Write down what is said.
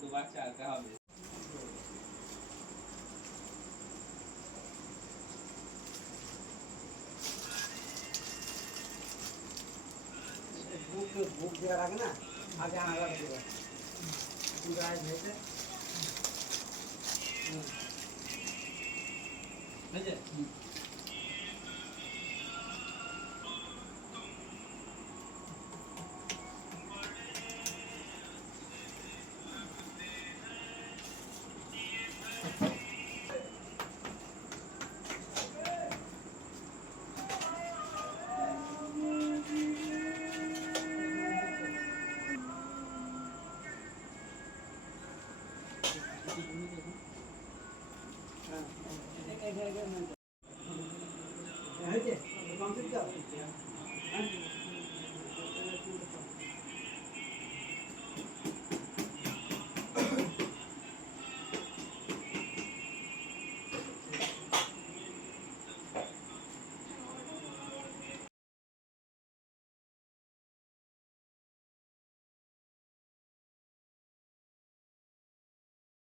দুবার চালতে হবে বুক বুক দেওয়ার আগে না আগে আলাদা দেবে দুটো আগে ভেজে বুঝলে হয়েছে কমপ্লিট দাও হ্যাঁ